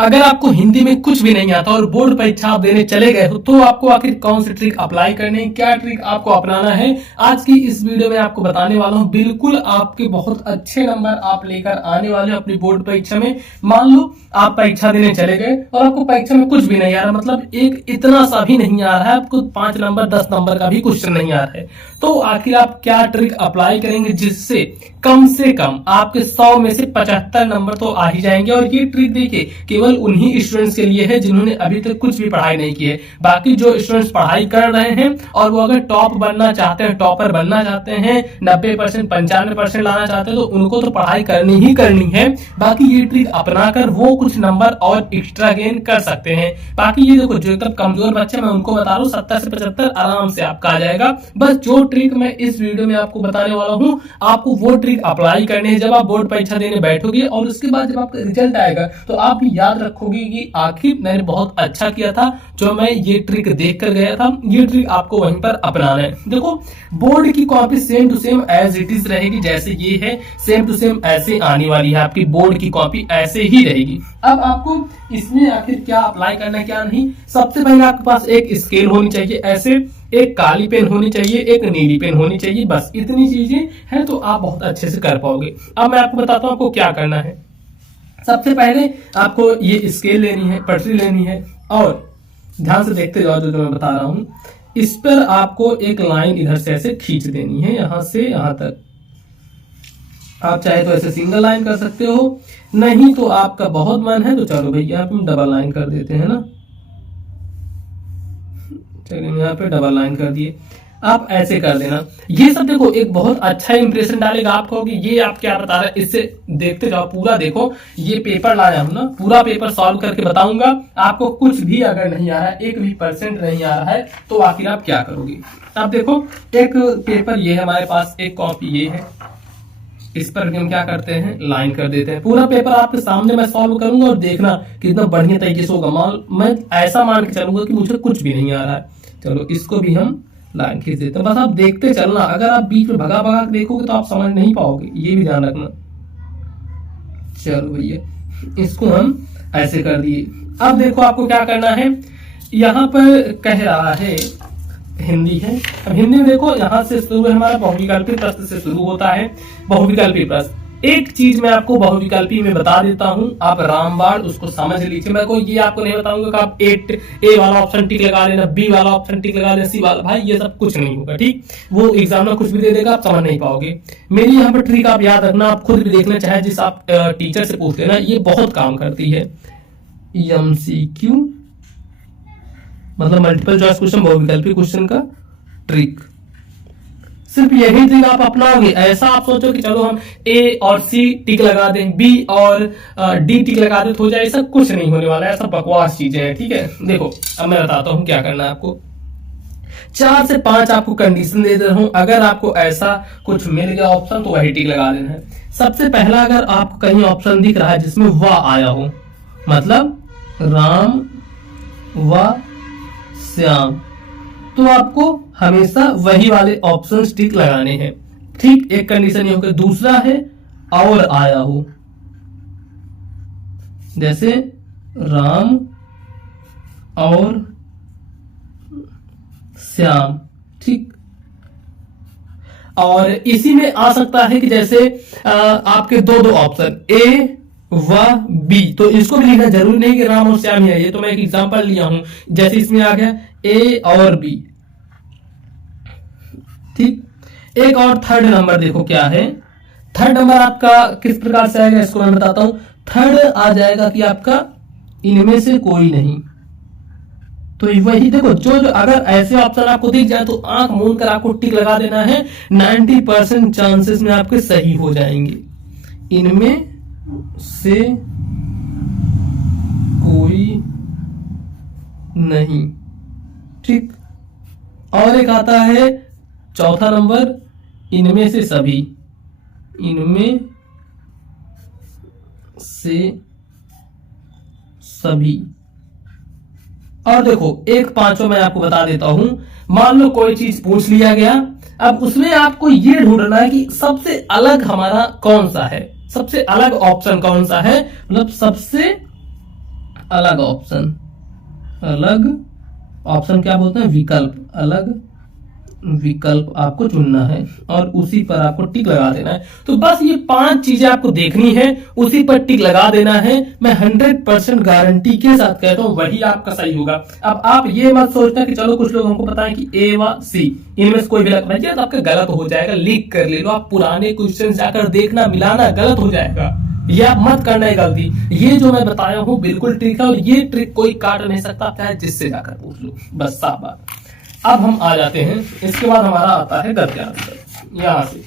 अगर आपको हिंदी में कुछ भी नहीं आता और बोर्ड परीक्षा आप देने चले गए हो तो आपको आखिर कौन सी ट्रिक अप्लाई करनी है, क्या ट्रिक आपको अपनाना है, आज की इस वीडियो में आपको बताने वाला हूं। बिल्कुल आपके बहुत अच्छे नंबर आप लेकर आने वाले हो अपनी बोर्ड परीक्षा में। मान लो आप परीक्षा देने चले गए और आपको परीक्षा में कुछ भी नहीं आ रहा, मतलब एक इतना सा भी नहीं आ रहा है, आपको 5 नंबर 10 नंबर का भी क्वेश्चन नहीं आ रहा है, तो आखिर आप क्या ट्रिक अप्लाई करेंगे जिससे कम से कम आपके 100 में से 75 नंबर तो आ ही जाएंगे। और ये ट्रिक देखिए केवल उन्हीं स्टूडेंट्स के लिए है जिन्होंने अभी तक कुछ भी पढ़ाई नहीं की है। बाकी जो स्टूडेंट्स पढ़ाई कर रहे हैं और वो अगर टॉप बनना चाहते हैं, टॉपर बनना चाहते हैं, 90% 95% लाना चाहते हैं, तो उनको तो पढ़ाई करनी ही करनी है। बाकी ये ट्रिक अपनाकर वो कुछ नंबर और एक्स्ट्रा गेन कर सकते हैं। बाकी ये देखो जो एकदम कमजोर बच्चे, मैं उनको बता रहा हूँ 70 से 75 आराम से आपका आ जाएगा। बस जो ट्रिक मैं इस वीडियो में आपको बताने वाला हूँ, आपको वो ट्रिक अप्लाई करने हैं जब आप बोर्ड परीक्षा देने बैठोगे, और उसके बाद जब आपका रिजल्ट आएगा तो आप भी याद रखोगे कि आखिर मैंने बहुत अच्छा किया था जो मैं ये ट्रिक देख कर गया था। ये ट्रिक आपको वहीं पर अपनाना है। देखो बोर्ड की copy same to same as it is रहेगी, जैसे ये है सेम टू सेम ऐसे आने वाली है आपकी बोर्ड की कॉपी, ऐसे ही रहेगी। अब आपको इसमें आखिर क्या अप्लाई करना है क्या नहीं, सबसे पहले आपके पास एक स्केल होनी चाहिए, ऐसे एक काली पेन होनी चाहिए, एक नीली पेन होनी चाहिए, बस इतनी चीजें हैं तो आप बहुत अच्छे से कर पाओगे। अब मैं आपको बताता हूं आपको क्या करना है। सबसे पहले आपको ये स्केल लेनी है, पटरी लेनी है, और ध्यान से देखते जाओ जो मैं बता रहा हूं। इस पर आपको एक लाइन इधर से ऐसे खींच देनी है, यहां से यहां तक। आप चाहे तो ऐसे सिंगल लाइन कर सकते हो, नहीं तो आपका बहुत मन है तो चलो भैया हम डबल लाइन कर देते हैं ना। चलिए यहाँ पे डबल लाइन कर दिए, आप ऐसे कर देना। ये सब देखो एक बहुत अच्छा इंप्रेशन डालेगा। आप कहोगे ये आप क्या बता रहे हैं, इससे देखते जाओ पूरा देखो। ये पेपर लाया हूं ना, पूरा पेपर सॉल्व करके बताऊंगा। आपको कुछ भी अगर नहीं आ रहा है, 1% नहीं आ रहा है, तो आखिर आप क्या करोगे। अब देखो एक पेपर ये है हमारे पास, एक कॉपी ये है, इस पर हम क्या करते हैं लाइन कर देते हैं। पूरा पेपर आपके सामने मैं सॉल्व करूंगा और देखना कितना बढ़िया तरीके से होगा। मैं ऐसा मान के चलूंगा कि मुझे कुछ भी नहीं आ रहा है। चलो इसको भी हम लाइन खींच देते हैं, बस आप देखते चलना। अगर आप बीच में भगा भगा देखोगे तो आप समझ नहीं पाओगे, ये भी ध्यान रखना। चलो भैया इसको हम ऐसे कर दिए। अब देखो आपको क्या करना है, यहाँ पर कह रहा है हिंदी है। अब हिंदी में देखो यहाँ से शुरू है हमारा बहुविकल्पी प्रश्न से शुरू होता है बहुविकल्पी प्रश्न। एक चीज मैं आपको बहुविकल्पी में बता देता हूं, आप रामबाण उसको समझ लीजिए। मैं कोई ये आपको नहीं बताऊंगा कि आप ए वाला ऑप्शन टिक लगा लेना, बी वाला ऑप्शन टिक लगा लेना, सी वाला, भाई ये सब कुछ नहीं होगा। ठीक, वो एग्जाम में कुछ भी दे देगा, आप समझ नहीं पाओगे। मेरी यहाँ पर ट्रिक आप याद रखना, आप खुद भी देखना, चाहे जिस आप टीचर से पूछ लेना, ये बहुत काम करती है। MCQ मतलब मल्टीपल चॉइस क्वेश्चन, बहुविकल्पी क्वेश्चन का ट्रिक। सिर्फ यही ट्रिक आप अपनाओगे। ऐसा आप सोचो कि चलो हम ए और सी टिक लगा दें, बी और डी टिक लगा दें तो हो जाए, ऐसा कुछ नहीं होने वाला है। ऐसा बकवास चीजें हैं। ठीक है, देखो अब मैं बताता हूं क्या करना है आपको। 4 से 5 आपको कंडीशन दे रहा हूं, अगर आपको ऐसा कुछ मिल गया ऑप्शन तो वही टिक लगा देना है। सबसे पहला, अगर आपको कहीं ऑप्शन दिख रहा है जिसमें वाह आया हो, मतलब राम व श्याम, तो आपको हमेशा वही वाले ऑप्शन टिक लगाने हैं। ठीक, एक कंडीशन ये होगा। दूसरा है और आया हो, जैसे राम और श्याम। ठीक, और इसी में आ सकता है कि जैसे आपके दो ऑप्शन ए व बी, तो इसको भी लिखना जरूरी नहीं कि राम और श्याम ही है। ये तो मैं एक एग्जांपल लिया हूं, जैसे इसमें आ गया ए और बी। ठीक, एक और थर्ड नंबर देखो क्या है। थर्ड नंबर आपका किस प्रकार से आएगा इसको मैं बताता हूं। थर्ड आ जाएगा कि आपका इनमें से कोई नहीं। तो वही देखो जो अगर ऐसे ऑप्शन आपको दिख जाए तो आंख मूंद कर आपको टिक लगा देना है। 90% चांसेस में आपके सही हो जाएंगे। इनमें से कोई नहीं। ठीक, और एक आता है चौथा नंबर, इनमें से सभी। इनमें से सभी। और देखो एक पांचों मैं आपको बता देता हूं। मान लो कोई चीज पूछ लिया गया, अब उसमें आपको ये ढूंढना है कि सबसे अलग हमारा कौन सा है, सबसे अलग ऑप्शन कौन सा है, मतलब सबसे अलग ऑप्शन, अलग ऑप्शन क्या बोलते हैं, विकल्प, अलग विकल्प आपको चुनना है और उसी पर आपको टिक लगा देना है। तो बस ये 5 चीजें आपको देखनी है, उसी पर टिक लगा देना है। मैं 100% गारंटी के साथ कहता हूं वही आपका सही होगा। अब आप ये मत सोचना कि चलो कुछ लोग हमको पता है कि ए व सी इनमें से कोई भी लगना चाहिए तो आपका गलत हो जाएगा, लीक कर ले लो आप, पुराने क्वेश्चन जाकर देखना, मिलाना, गलत हो जाएगा। ये आप मत करना है गलती। ये जो मैं बताया हूं बिल्कुल ट्रिक है और ये ट्रिक कोई काट नहीं सकता, चाहे जिससे जाकर पूछ लो, बस साफ बात। अब हम आ जाते हैं, इसके बाद हमारा आता है गद्यांश। यहां से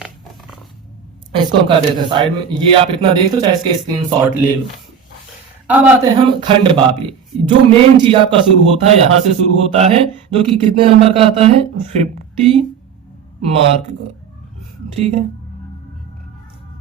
इसको हम कर देते हैं साइड में, ये आप इतना देख लो, चाहे इसके स्क्रीनशॉट ले लो। अब आते हैं हम खंडवा पे। जो मेन चीज आपका शुरू होता है यहां से शुरू होता है, जो कि कितने नंबर का आता है, 50 मार्क का, ठीक है,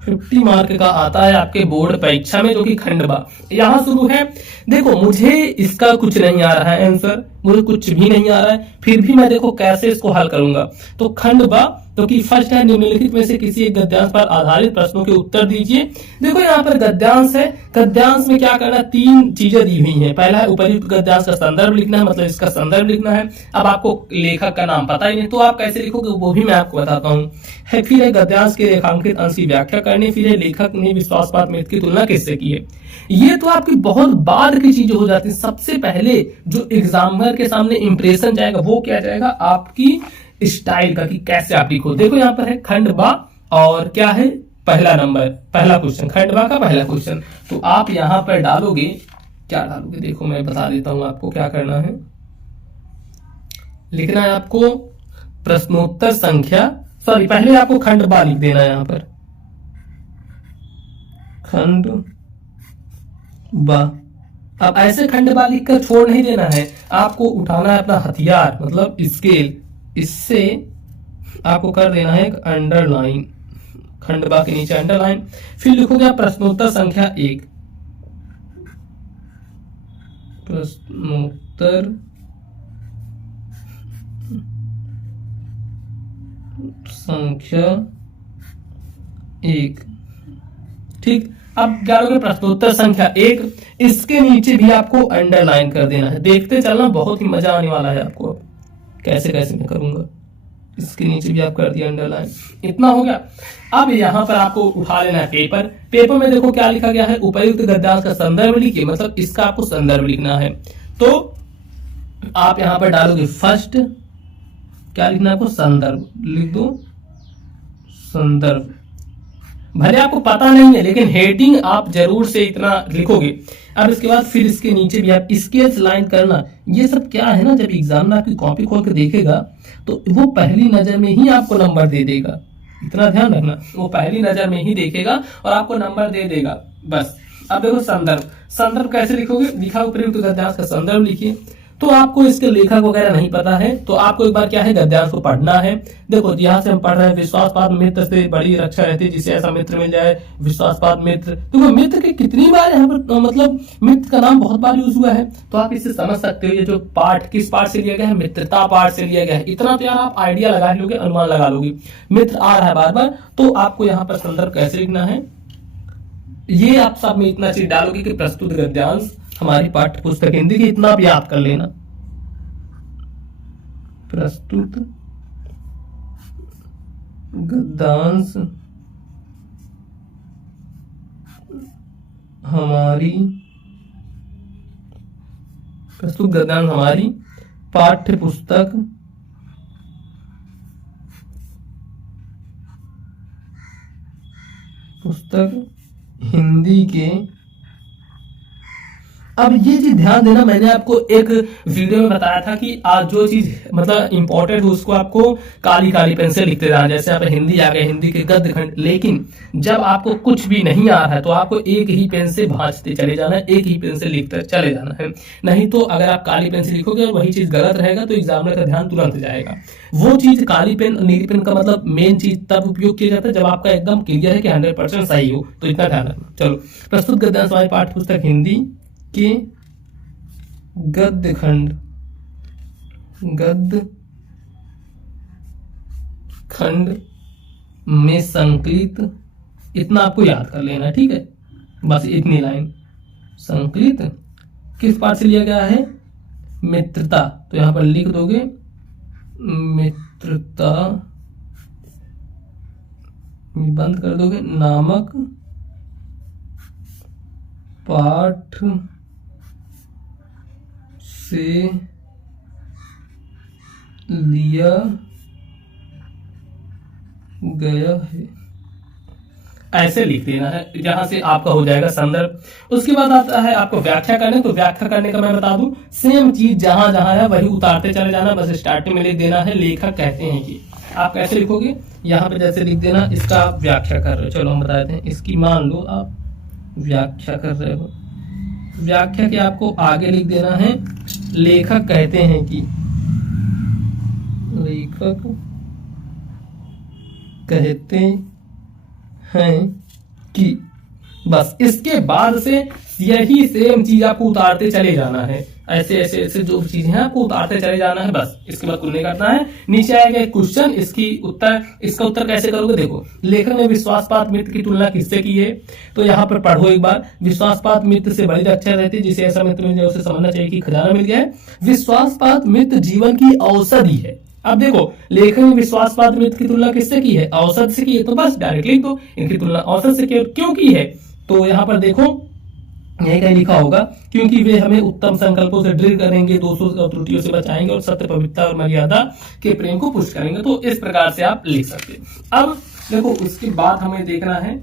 50 मार्क का आता है आपके बोर्ड परीक्षा में, जो कि खंडवा यहां शुरू है। देखो मुझे इसका कुछ नहीं आ रहा है आंसर, मुझे कुछ भी नहीं आ रहा है, फिर भी मैं देखो कैसे इसको हल करूंगा। तो खंडवा तो कि फर्स्ट है, निम्नलिखित में से किसी एक गद्यांश पर आधारित प्रश्नों के उत्तर दीजिए। देखो यहाँ पर गद्यांश है, गद्यांश में क्या करना है, 3 चीजें दी हुई हैं। पहला है उपयुक्त गद्यांश का संदर्भ लिखना है, मतलब इसका संदर्भ लिखना है। अब आपको लेखक का नाम पता ही नहीं तो आप कैसे लिखोगे वो भी मैं आपको बताता हूँ। फिर है गद्यांश के रेखांकित अंश की व्याख्या करनी, फिर है लेखक ने विश्वासपात मित्र की तुलना किससे की है। ये तो आपकी बहुत बाद की चीजें हो जाती है। सबसे पहले जो एग्जामिनर के सामने इंप्रेशन जाएगा वो क्या जाएगा, आपकी स्टाइल का, कि कैसे आप लिखो। देखो यहाँ पर है खंडवा और क्या है, पहला नंबर, पहला क्वेश्चन, खंडवा का पहला क्वेश्चन। तो आप यहां पर डालोगे, क्या डालोगे, देखो मैं बता देता हूं आपको क्या करना है। लिखना है आपको प्रश्नोत्तर संख्या, सॉरी पहले आपको खंडवा लिख देना है यहां पर, खंडवा। अब ऐसे खंडवा लिखकर छोड़ नहीं देना है, आपको उठाना है अपना हथियार, मतलब स्केल, इससे आपको कर देना है एक अंडरलाइन, खंडवा के नीचे अंडरलाइन। फिर लिखोगे आप प्रश्नोत्तर संख्या 1, प्रश्नोत्तर संख्या 1, ठीक। अब क्या करोगे, प्रश्नोत्तर संख्या 1, इसके नीचे भी आपको अंडरलाइन कर देना है। देखते चलना, बहुत ही मजा आने वाला है आपको। कैसे कैसे मैं करूंगा, इसके नीचे भी आप कर दिया अंडरलाइन, इतना हो गया। अब यहां पर आपको उठा लेना है पेपर। पेपर में देखो क्या लिखा गया है, उपयुक्त गद्यांश का संदर्भ लिखिए, मतलब इसका आपको संदर्भ लिखना है। तो आप यहां पर डालोगे फर्स्ट, क्या लिखना है आपको, संदर्भ लिख दो, संदर्भ। भले आपको पता नहीं है लेकिन हेडिंग आप जरूर से इतना लिखोगे। अब इसके बाद फिर इसके नीचे भी आप स्केच लाइन करना। ये सब क्या है ना, जब एग्जामिनर आपकी कॉपी खोल के देखेगा तो वो पहली नजर में ही आपको नंबर दे देगा, इतना ध्यान रखना, वो पहली नजर में ही देखेगा और आपको नंबर दे देगा, बस। अब देखो संदर्भ, संदर्भ कैसे लिखोगे, लिखा उपयुक्त गद्यांश का संदर्भ लिखिए। तो आपको इसके लेखक वगैरह नहीं पता है तो आपको एक बार क्या है, गद्यांश को पढ़ना है। देखो यहाँ से हम पढ़ रहे हैं, विश्वासपात मित्र से बड़ी रक्षा रहती है जिसे ऐसा मित्र मिल जाए, विश्वासपात मित्र। देखो मित्र के कितनी बार यहाँ पर मतलब मित्र का नाम बहुत बार यूज हुआ है, तो आप इससे समझ सकते हो ये जो पाठ किस पाठ से लिया गया है, मित्रता पाठ से लिया गया है। इतना तो यार आप आइडिया लगा लोगे, अनुमान लगा लोगे, मित्र आ रहा है बार बार। तो आपको यहाँ पर संदर्भ कैसे लिखना है, ये आप सब में इतना चीज डालोगे कि प्रस्तुत गद्यांश हमारी पाठ्य पुस्तक हिंदी की, इतना आप याद कर लेना, प्रस्तुत गद्यांश हमारी, प्रस्तुत गद्यांश हमारी पाठ्य पुस्तक हिंदी के। अब ये चीज ध्यान देना, मैंने आपको एक वीडियो में बताया था कि आज जो चीज मतलब इंपॉर्टेंट है उसको आपको काली काली पेन से लिखते जाना। जैसे आप हिंदी आ गए, हिंदी के गद्य खंड, लेकिन जब आपको कुछ भी नहीं आ रहा है तो आपको एक ही पेन से भांजते चले जाना है, एक ही पेन से लिखते चले जाना है। नहीं तो अगर आप काली पेन से लिखोगे और वही चीज गलत रहेगा तो एग्जामिनर का ध्यान तुरंत जाएगा। वो चीज काली पेन और नीली पेन का मतलब मेन चीज तब उपयोग किया जाता है जब आपका एकदम क्लियर है कि 100% सही हो, तो इतना ध्यान रखना। चलो, प्रस्तुत गद्यांश हमारी पाठ्य पुस्तक हिंदी के गद्य खंड में संकलित, इतना आपको याद कर लेना, ठीक है, बस इतनी लाइन, संकलित किस पाठ से लिया गया है? मित्रता। तो यहां पर लिख दोगे मित्रता, बंद कर दोगे, नामक पाठ से लिया गया है। ऐसे लिख देना है, जहां से आपका हो जाएगा संदर्भ। उसके बाद आता है आपको व्याख्या करने। तो व्याख्या करने का मैं बता दूं, सेम चीज जहां जहां है वही उतारते चले जाना, बस स्टार्टिंग में लिख देना है लेखक कहते हैं कि। आप कैसे लिखोगे? यहाँ पे जैसे लिख देना, इसका आप व्याख्या कर रहे हो, चलो हम बता देते हैं। इसकी मान लो आप व्याख्या कर रहे हो, व्याख्या के आपको आगे लिख देना है लेखक कहते हैं कि, लेखक कहते हैं कि। बस इसके बाद से यही सेम चीज आपको उतारते चले जाना है, ऐसे ऐसे ऐसे जो चीजें हैं आपको उतारते चले जाना है। बस इसके बाद कुछ नहीं करना है। नीचे आएगा एक क्वेश्चन, इसका उत्तर कैसे करोगे? देखो, लेखक ने विश्वासपात मित्र की तुलना किससे की है? तो यहाँ पर पढ़ो एक बार। विश्वासपात मित्र से बड़ी रक्षा रहती है, जिसे ऐसा मित्र मिल जाए उसे समझना चाहिए कि खजाना मिल गया है। विश्वासपात मित्र जीवन की औषधि है। अब देखो, लेखक ने विश्वासपात मित्र की तुलना किससे की है? औसत से की है। तो बस डायरेक्ट लिख दो, इनकी तुलना औसत से क्यों की है? तो यहाँ पर देखो यही कहीं लिखा होगा, क्योंकि वे हमें उत्तम संकल्पों से दृढ़ करेंगे, दोषों और त्रुटियों से बचाएंगे और सत्य, पवित्रता और मर्यादा के प्रेम को पुष्ट करेंगे। तो इस प्रकार से आप लिख सकते हैं। अब देखो, उसके बाद हमें देखना है,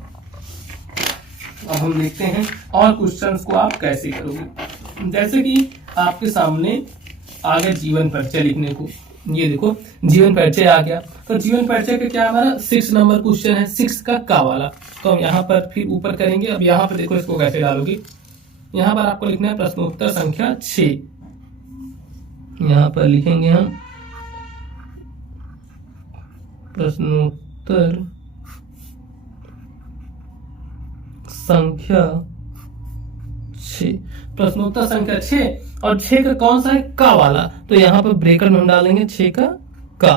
अब हम देखते हैं और क्वेश्चंस को आप कैसे करोगे। जैसे कि आपके सामने आ गया जीवन परिचय लिखने को, ये देखो जीवन परिचय आ गया। तो जीवन परिचय का क्या हमारा 6 नंबर क्वेश्चन है, 6 का का वाला। तो हम यहाँ पर फिर ऊपर करेंगे। अब यहाँ पर देखो इसको कैसे डालोगे। यहाँ पर आपको लिखना है प्रश्नोत्तर संख्या 6। यहाँ पर लिखेंगे हम प्रश्नोत्तर संख्या 6, प्रश्नोत्तर संख्या 6। और 6 का कौन सा है? का वाला। तो यहाँ पर ब्रेकेट में हम डालेंगे 6 का।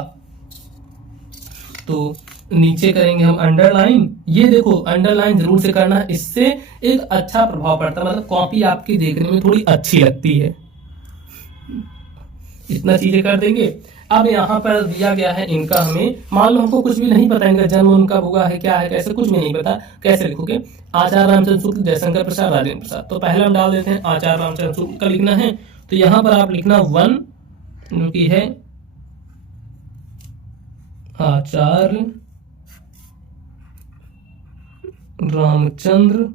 तो नीचे करेंगे हम अंडरलाइन। ये देखो अंडरलाइन जरूर से करना है, इससे एक अच्छा प्रभाव पड़ता है, मतलब कॉपी आपकी देखने में थोड़ी अच्छी लगती है। इतना चीजें कर देंगे। अब यहाँ पर दिया गया है इनका, हमें मान लो हमको कुछ भी नहीं पता, इनका जन्म उनका हुआ है क्या है कैसे, कुछ भी नहीं पता, कैसे लिखोगे? आचार्य रामचंद्र शुक्ल, जयशंकर प्रसाद, राजेंद्र प्रसाद। तो पहले हम डाल देते हैं आचार्य रामचंद्र शुक्ल का लिखना है। तो यहाँ पर आप लिखना 1, जो कि है आचार्य रामचंद्र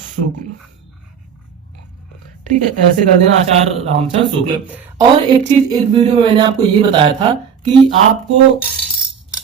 शुक्ल। ठीक है, ऐसे कर देना आचार्य रामचंद्र शुक्ल। और एक चीज, एक वीडियो में मैंने आपको ये बताया था कि आपको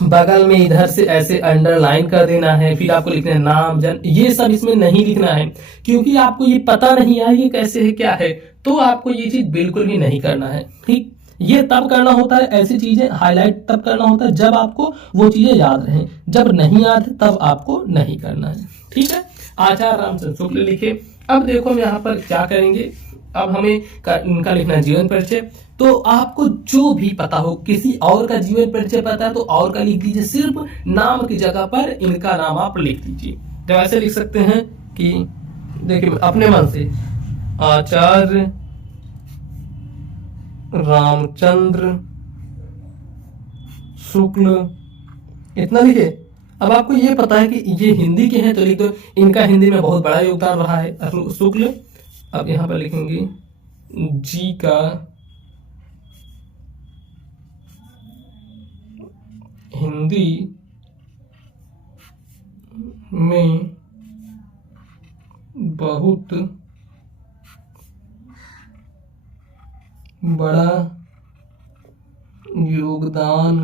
बगल में इधर से ऐसे अंडरलाइन कर देना है, फिर आपको लिखना है नाम, जन्म, ये सब इसमें नहीं लिखना है, क्योंकि आपको ये पता नहीं है ये कैसे है क्या है, तो आपको ये चीज बिल्कुल भी नहीं करना है। ठीक, ये तब करना होता है, ऐसी चीजें हाईलाइट तब करना होता है जब आपको वो चीजें याद रहें, जब नहीं याद है तब आपको नहीं करना है। ठीक है, आचार्य रामचंद्र शुक्ल लिखे। अब देखो हम यहाँ पर क्या करेंगे, अब हमें इनका लिखना है जीवन परिचय। तो आपको जो भी पता हो, किसी और का जीवन परिचय पता है तो और का लिख दीजिए, सिर्फ नाम की जगह पर इनका नाम आप लिख दीजिए। तो ऐसे लिख सकते हैं कि देखिए अपने मन से आचार्य रामचंद्र शुक्ल, इतना लिखे। अब आपको ये पता है कि ये हिंदी के हैं तो लिख दो, इनका हिंदी में बहुत बड़ा योगदान रहा है शुक्ल। अब यहां पर लिखेंगे जी का हिंदी में बहुत बड़ा योगदान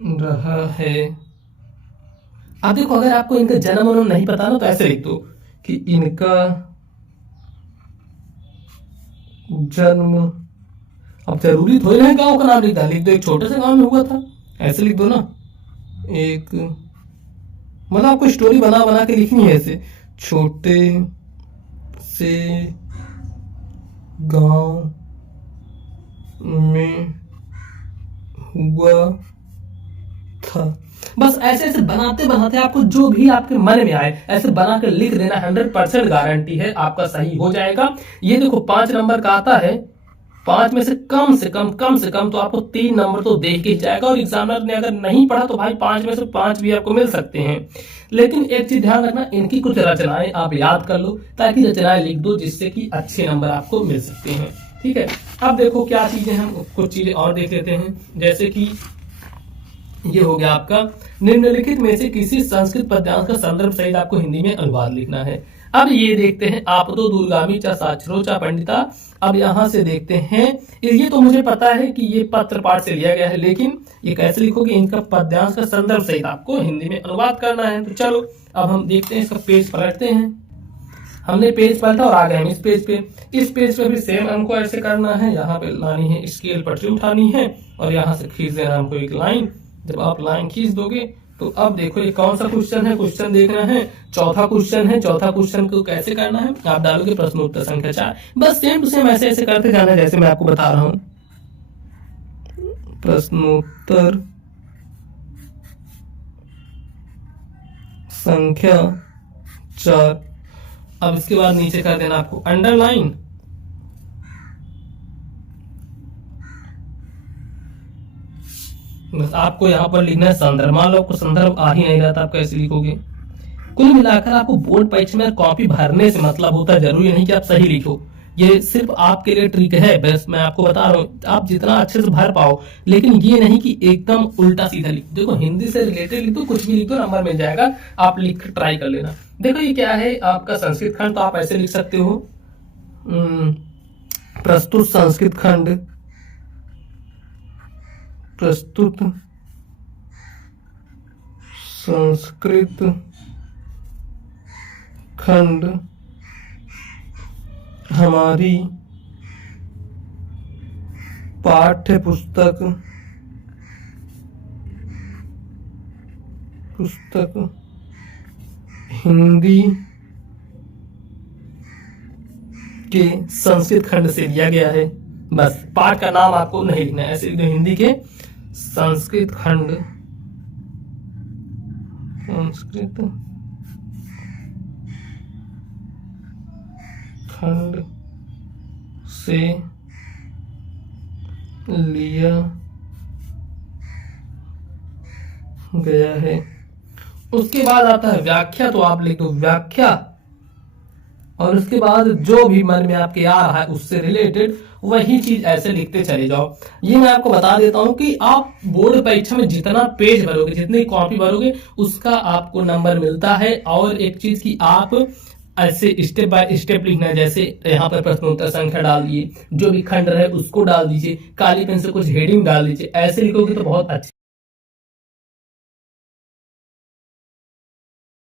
रहा है। अब देखो, अगर आपको इनका जन्म नहीं पता ना तो ऐसे लिख दो कि इनका जन्म, अब जरूरी थोड़ी ना गांव का नाम लिखना, लिख दो एक छोटे से गांव में हुआ था, ऐसे लिख दो ना। एक मतलब आपको स्टोरी बना बना के लिखनी है, ऐसे छोटे से गांव में हुआ था। बस ऐसे ऐसे बनाते बनाते आपको जो भी आपके मन में आए ऐसे बना कर लिख देना, 100% गारंटी है आपका सही हो जाएगा। ये देखो 5 नंबर का आता है, 5 में से कम से कम तो आपको 3 नंबर तो देख के ही जाएगा। और एग्जामिनर ने अगर नहीं पढ़ा तो भाई 5 में से 5 भी आपको मिल सकते हैं। लेकिन एक चीज ध्यान रखना, इनकी कुछ रचनाएं आप याद कर लो, ताकि रचनाएं लिख दो जिससे कि अच्छे नंबर आपको मिल सकते हैं। ठीक है, अब देखो क्या चीजें, हम कुछ चीजें और देख लेते हैं। जैसे कि ये हो गया आपका, निम्नलिखित में से किसी संस्कृत पद्यांश का संदर्भ सहित आपको हिंदी में अनुवाद लिखना है। अब ये देखते हैं, आप तो दूरगामी चा साक्षरो चा पंडिता। अब यहां से देखते हैं, ये तो मुझे पता है कि ये पत्र पाठ से लिया गया है, लेकिन ये कैसे लिखोगे, इनका पद्यांश का संदर्भ सहित आपको हिंदी में अनुवाद करना है। तो चलो अब हम देखते हैं, इसका पेज पलटते हैं। हमने पेज पलटा और आ गए हम इस पेज पे। इस पेज पे भी सेम हमको ऐसे करना है, यहाँ पे लानी है स्केल पटरी उठानी है और यहाँ से खींच देना हमको एक लाइन। जब आप लाइन खींच दोगे तो अब देखो ये कौन सा क्वेश्चन है, क्वेश्चन देखना है, चौथा क्वेश्चन है। चौथा क्वेश्चन को कैसे करना है, आप डालोगे प्रश्नोत्तर संख्या 4। बस सेम टू सेम ऐसे ऐसे करते जाना है जैसे मैं आपको बता रहा हूं। प्रश्नोत्तर संख्या 4। अब इसके बाद नीचे कर देना आपको अंडरलाइन। बस आपको यहाँ पर लिखना है संदर्भ। मान लो आपको संदर्भ आ ही नहीं रहा था, आप कैसे लिखोगे। कुल मिलाकर आपको बोर्ड परीक्षा में कॉपी भरने से मतलब होता है, जरूरी नहीं कि आप सही लिखो। ये सिर्फ आपके लिए ट्रिक है, बस मैं आपको बता रहा हूँ, आप जितना अच्छे से भर पाओ। लेकिन ये नहीं कि एकदम उल्टा सीधा लिखो। देखो हिंदी से रिलेटेड लिख दो, कुछ भी लिख दो, नंबर मिल जाएगा। आप लिख ट्राई कर लेना। देखो ये क्या है आपका संस्कृत खंड, तो आप ऐसे लिख सकते हो, प्रस्तुत संस्कृत खंड, प्रस्तुत संस्कृत खंड हमारी पाठ्य पुस्तक हिंदी के संस्कृत खंड से लिया गया है। बस पाठ का नाम आपको नहीं लिखना है, ऐसे हिंदी के संस्कृत खंड से लिया गया है। उसके बाद आता है व्याख्या, तो आप लिख दो व्याख्या, और उसके बाद जो भी मन में आपके आ रहा है उससे रिलेटेड वही चीज ऐसे लिखते चले जाओ। ये मैं आपको बता देता हूं कि आप बोर्ड परीक्षा में जितना पेज भरोगे, जितनी कॉपी भरोगे, उसका आपको नंबर मिलता है। और एक चीज की आप ऐसे स्टेप बाय स्टेप लिखना है। जैसे यहाँ पर प्रश्नोत्तर संख्या डाल दिए, जो भी खंड रहे उसको डाल दीजिए, काली पेन से कुछ हेडिंग डाल दीजिए, ऐसे लिखोगे तो बहुत अच्छे